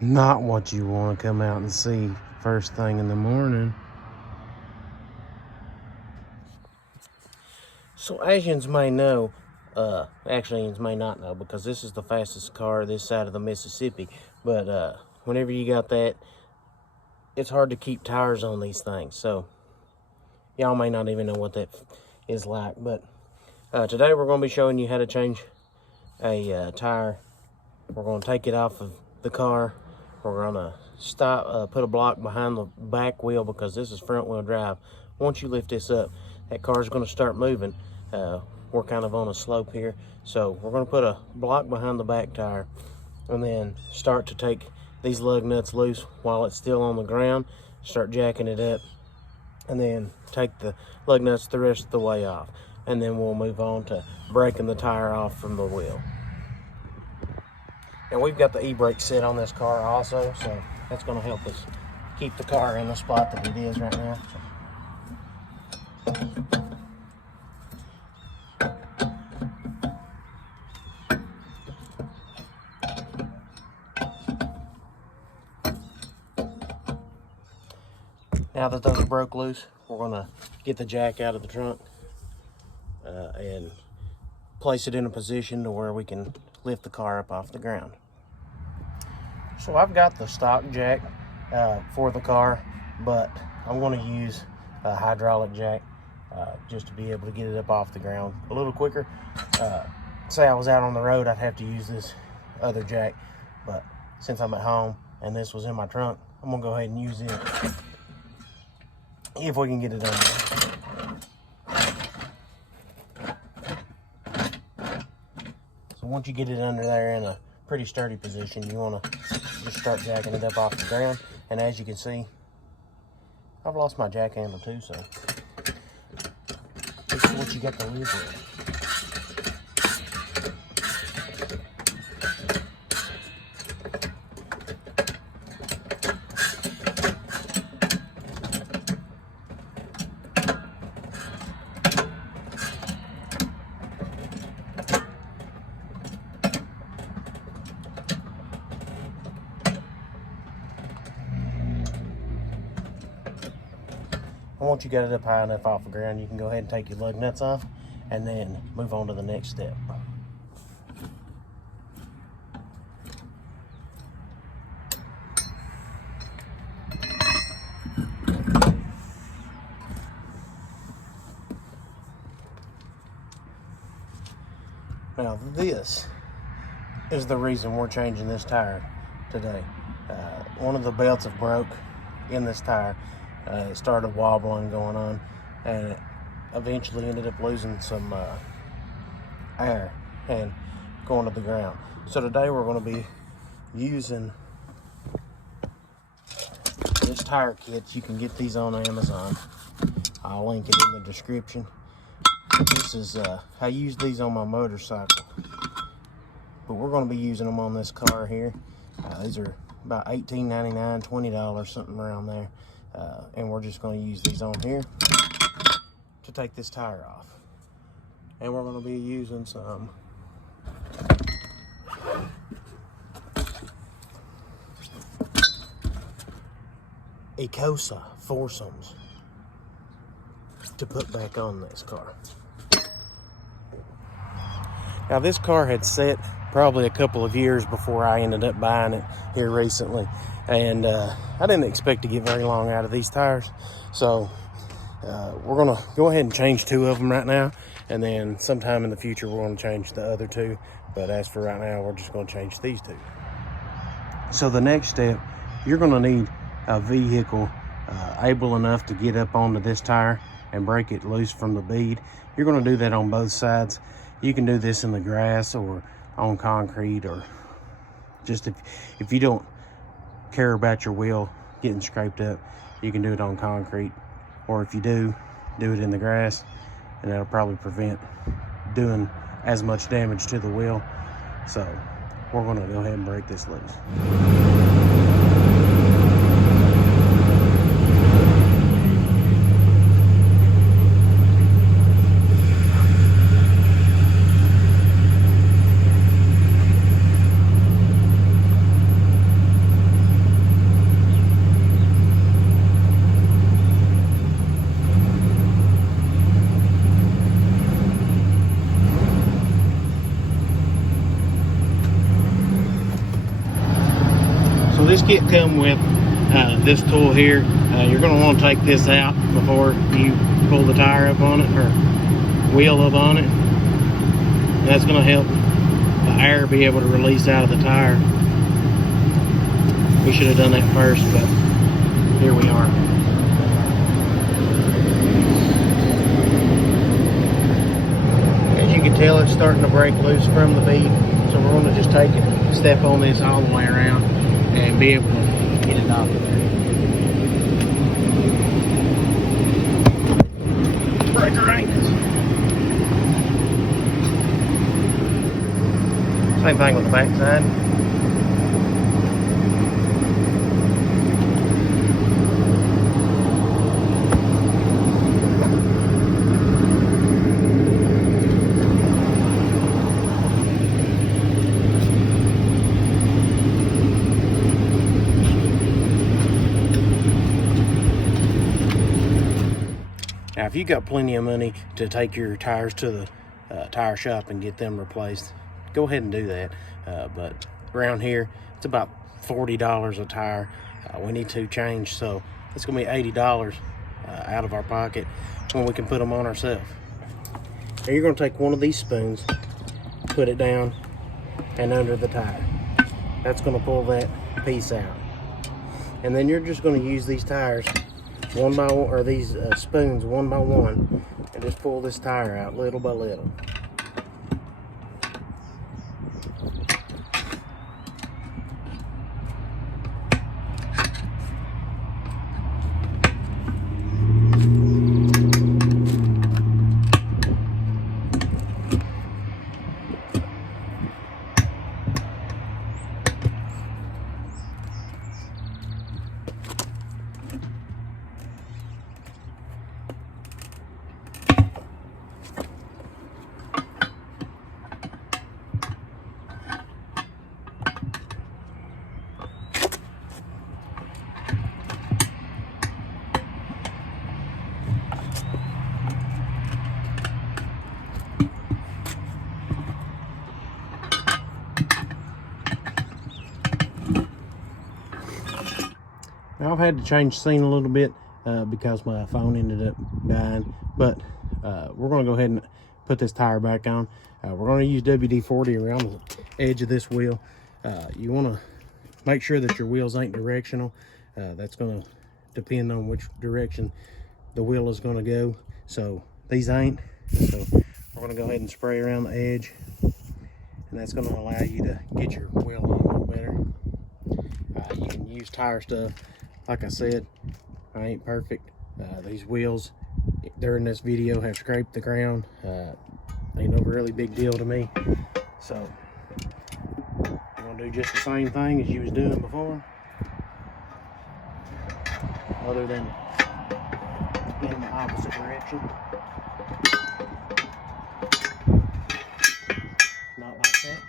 Not what you want to come out and see first thing in the morning. So as you may know, actually you may not know, because this is the fastest car this side of the Mississippi, but whenever you got that, it's hard to keep tires on these things. So y'all may not even know what that is like, but today we're going to be showing you how to change a tire. We're going to take it off of the car. We're going to stop, put a block behind the back wheel, because this is front wheel drive. Once you lift this up, that car is going to start moving. We're kind of on a slope here, so we're going to put a block behind the back tire and then start to take these lug nuts loose while it's still on the ground. Start jacking it up, and then take the lug nuts the rest of the way off, and then we'll move on to breaking the tire off from the wheel. And we've got the e-brake set on this car also, so that's going to help us keep the car in the spot that it is right now. Now that those are broke loose, we're going to get the jack out of the trunk and place it in a position to where we can lift the car up off the ground. So I've got the stock jack for the car, but I'm going to use a hydraulic jack just to be able to get it up off the ground a little quicker. Say I was out on the road, I'd have to use this other jack, but since I'm at home and this was in my trunk, I'm going to go ahead and use it if we can get it done. So once you get it under there in a pretty sturdy position, you want to just start jacking it up off the ground. And as you can see, I've lost my jack handle too, so this is what you got to live with. Once you got it up high enough off the ground, you can go ahead and take your lug nuts off and then move on to the next step. Now this is the reason we're changing this tire today. One of the belts have broke in this tire. It started wobbling going on, and it eventually ended up losing some air and going to the ground. So today we're going to be using this tire kit. You can get these on Amazon. I'll link it in the description. This is I use these on my motorcycle, but we're going to be using them on this car here. These are about $18.99, $20, something around there. And we're just going to use these on here to take this tire off. And we're going to be using some Ecosa foursomes to put back on this car. Now this car had set probably a couple of years before I ended up buying it here recently. And I didn't expect to get very long out of these tires. So we're going to go ahead and change 2 of them right now. And then sometime in the future, we're going to change the other 2. But as for right now, we're just going to change these 2. So the next step, you're going to need a vehicle able enough to get up onto this tire and break it loose from the bead. You're going to do that on both sides. You can do this in the grass or on concrete, or just if you don't care about your wheel getting scraped up, you can do it on concrete, or if you do it in the grass, and that'll probably prevent doing as much damage to the wheel. So we're going to go ahead and break this loose. this kit come with this tool here. You're going to want to take this out before you pull the tire up on it, or wheel up on it. That's going to help the air be able to release out of the tire. We should have done that first, but here we are. As you can tell, it's starting to break loose from the bead, so we're going to just take it, step on this all the way around, and be able to get it off of there. Breaker anchors. Same thing with the back side. Now, if you got plenty of money to take your tires to the tire shop and get them replaced, go ahead and do that. But around here, it's about $40 a tire. We need to change, so it's going to be $80 out of our pocket when we can put them on ourselves. Now, you're going to take one of these spoons, put it down and under the tire. That's going to pull that piece out. And then you're just going to use these tires one by one, or these spoons one by one, and just pull this tire out little by little. Now, I've had to change scene a little bit because my phone ended up dying, but we're going to go ahead and put this tire back on. We're going to use WD-40 around the edge of this wheel. You want to make sure that your wheels ain't directional. That's going to depend on which direction the wheel is going to go. So these ain't. So we're going to go ahead and spray around the edge, and that's going to allow you to get your wheel on a little better. You can use tire stuff. Like I said, I ain't perfect. These wheels during this video have scraped the ground. Ain't no really big deal to me. So I'm gonna do just the same thing as you was doing before, other than in the opposite direction. Not like that.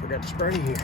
Forgot to spray here.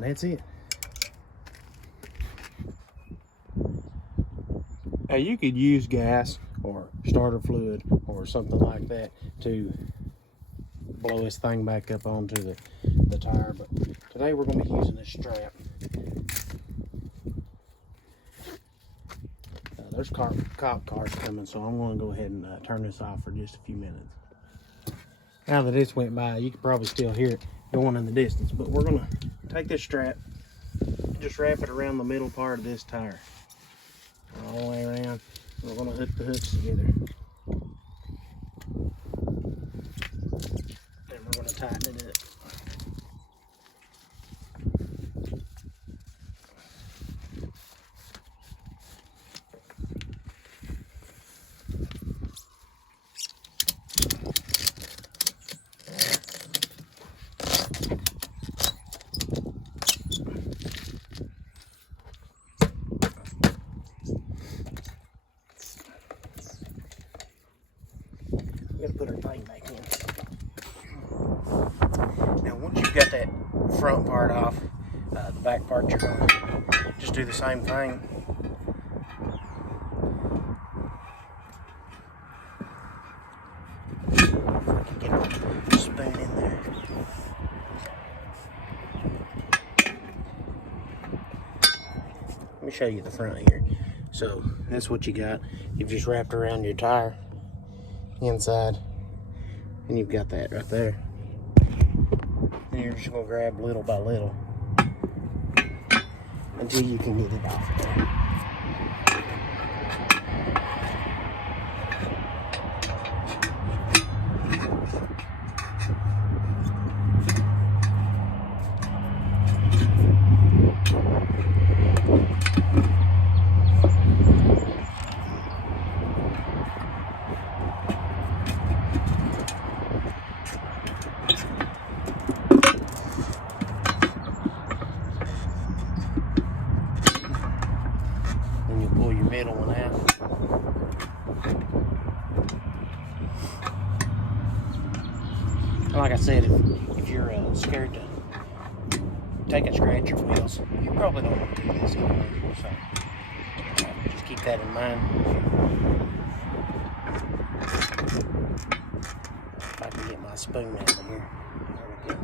And that's it. Now you could use gas or starter fluid or something like that to blow this thing back up onto the tire, but today we're going to be using this strap. There's cop cars coming, so I'm going to go ahead and turn this off for just a few minutes. Now that this went by, you can probably still hear it going in the distance, but we're going to take this strap and just wrap it around the middle part of this tire. All the way around. We're going to hook the hooks together. Then we're going to tighten it up. We gotta put our thing back in. Now, once you've got that front part off, the back part, you're gonna just do the same thing. If I can get a spoon in there. Let me show you the front here. So that's what you got. You've just wrapped around your tire inside, and you've got that right there. And you're just gonna grab little by little until you can get it off of there. Then you pull your middle one out. Like I said, if you're scared to take and scratch your wheels, you probably don't want to do this anyway. So just keep that in mind. If I can get my spoon out of here. There we go.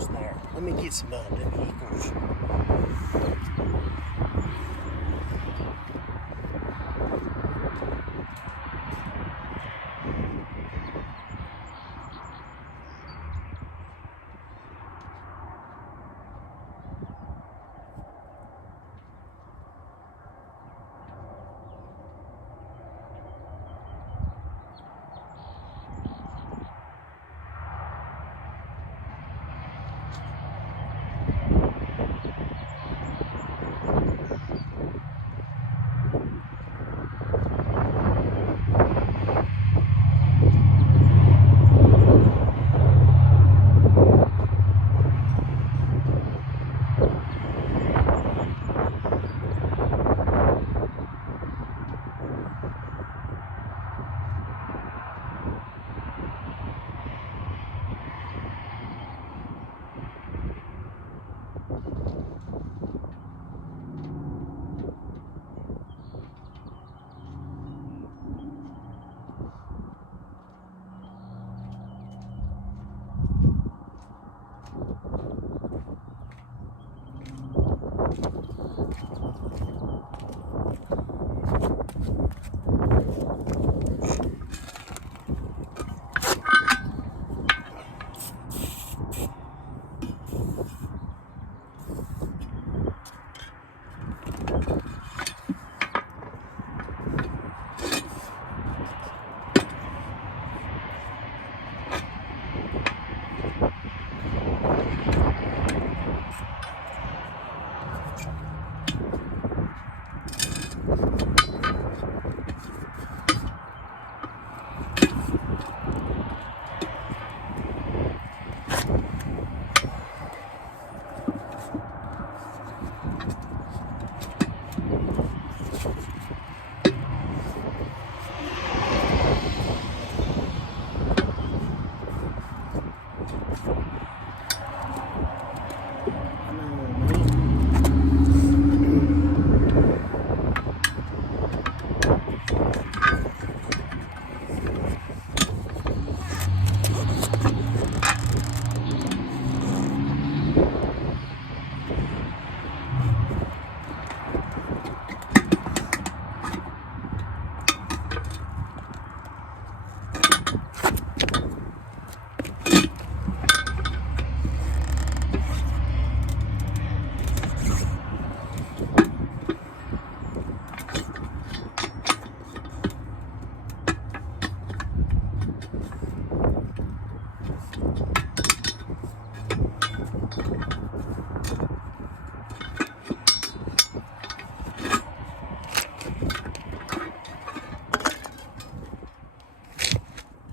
almost there. Let me get some vehicles.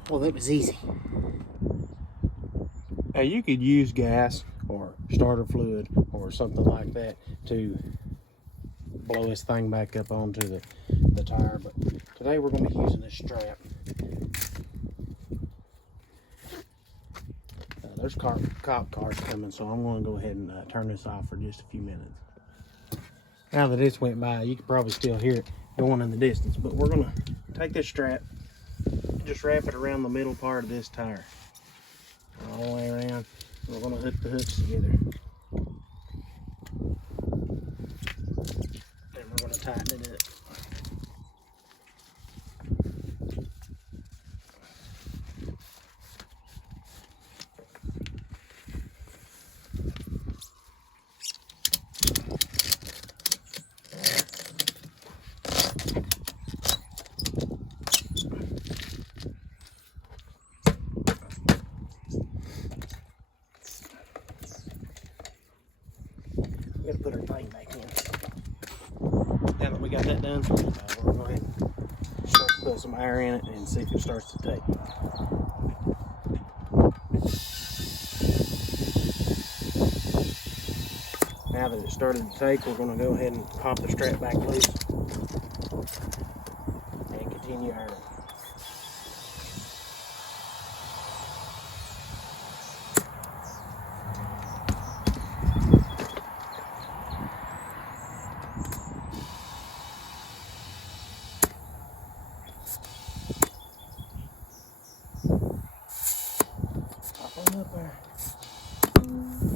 Well, that was easy. Now you could use gas or starter fluid or something like that to blow this thing back up onto the tire, but today we're going to be using this strap. There's cop cars coming, so I'm going to go ahead and turn this off for just a few minutes. Now that this went by, you can probably still hear it going in the distance, but we're going to take this strap, just wrap it around the middle part of this tire, all the way around. We're going to hook the hooks together, and we're going to tighten it up. We gotta put our thing back in. Now that we got that done, we're going to go ahead and start to put some air in it and see if it starts to take. Now that it started to take, we're going to go ahead and pop the strap back loose and continue ironing. Pop on up there.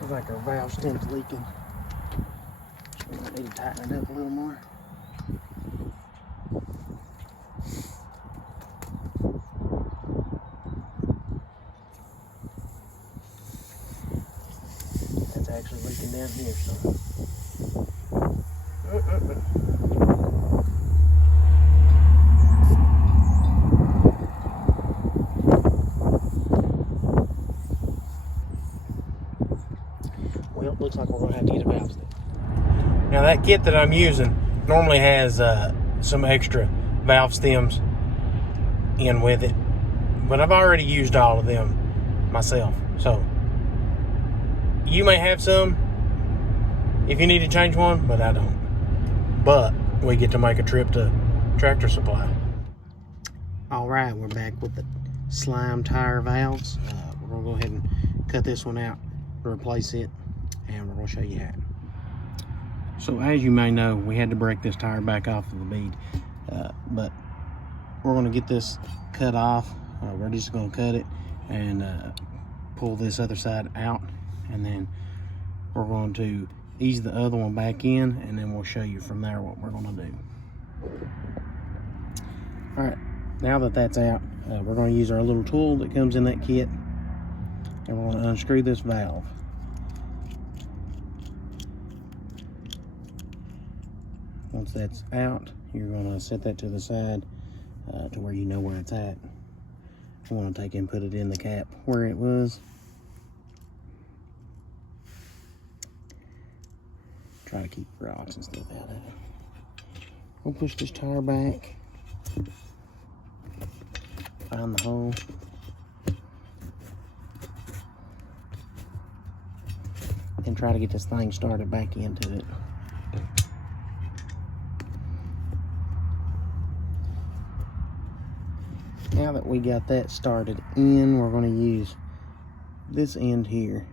Looks like our valve stem's leaking. So we might need to tighten it up a little more. That's actually leaking down here, so. Well, it looks like we're going to have to get a valve stem. Now that kit that I'm using normally has some extra valve stems in with it, but I've already used all of them myself. So you may have some if you need to change one, but I don't. But we get to make a trip to Tractor Supply. All right, we're back with the slime tire valves. We're gonna go ahead and cut this one out, replace it, and we're gonna show you how. So as you may know, we had to break this tire back off of the bead, but we're gonna get this cut off. We're just gonna cut it and pull this other side out, and then we're going to ease the other one back in, and then we'll show you from there what we're gonna do. All right, now that that's out, we're gonna use our little tool that comes in that kit, and we're gonna unscrew this valve. Once that's out, you're gonna set that to the side to where you know where it's at. I wanna take and put it in the cap where it was. Try to keep rocks and stuff out of it. We'll push this tire back, find the hole, and try to get this thing started back into it. Now that we got that started in, we're going to use this end here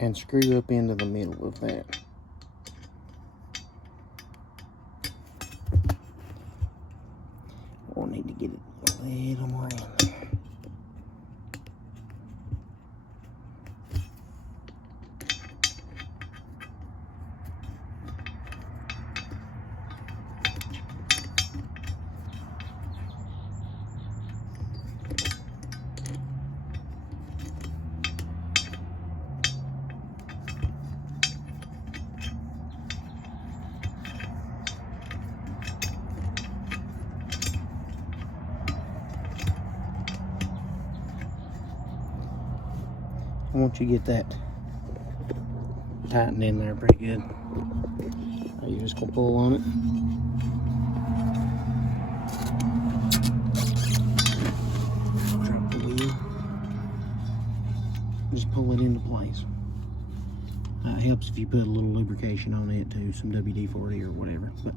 and screw up into the middle of that. We'll need to get it a little more in there. Once you get that tightened in there pretty good, you're just gonna pull on it. Drop the wheel. Just pull it into place. It helps if you put a little lubrication on it too, some WD-40 or whatever. But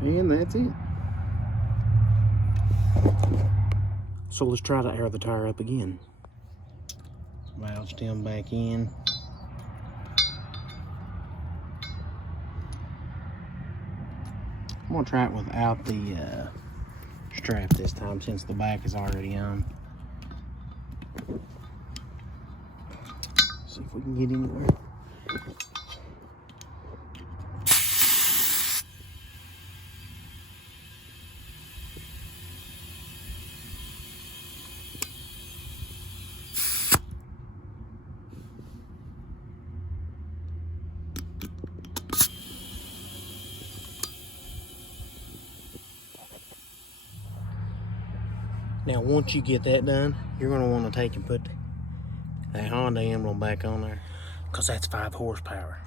and that's it. So let's try to air the tire up again. Valve stem back in. I'm gonna try it without the strap this time, since the back is already on. See if we can get anywhere. Now, once you get that done, you're going to want to take and put that Honda emblem back on there, because that's 5 horsepower.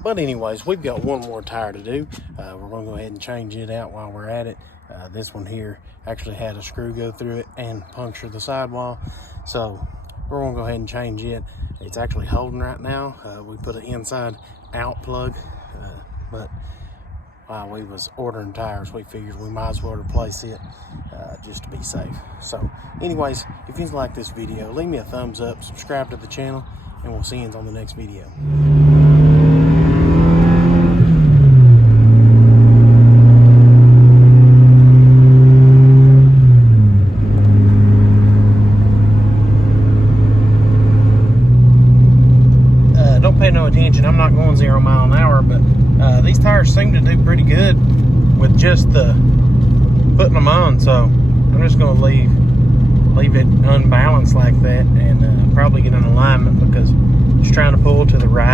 But anyways, we've got one more tire to do. We're going to go ahead and change it out while we're at it. This one here actually had a screw go through it and puncture the sidewall. So we're going to go ahead and change it. It's actually holding right now. We put an inside out plug, but while we was ordering tires, we figured we might as well replace it just to be safe. So anyways, if you like this video, leave me a thumbs up, subscribe to the channel, and we'll see you on the next video. tires seem to do pretty good with just putting them on, so I'm just going to leave it unbalanced like that, and probably get an alignment, because just trying to pull to the right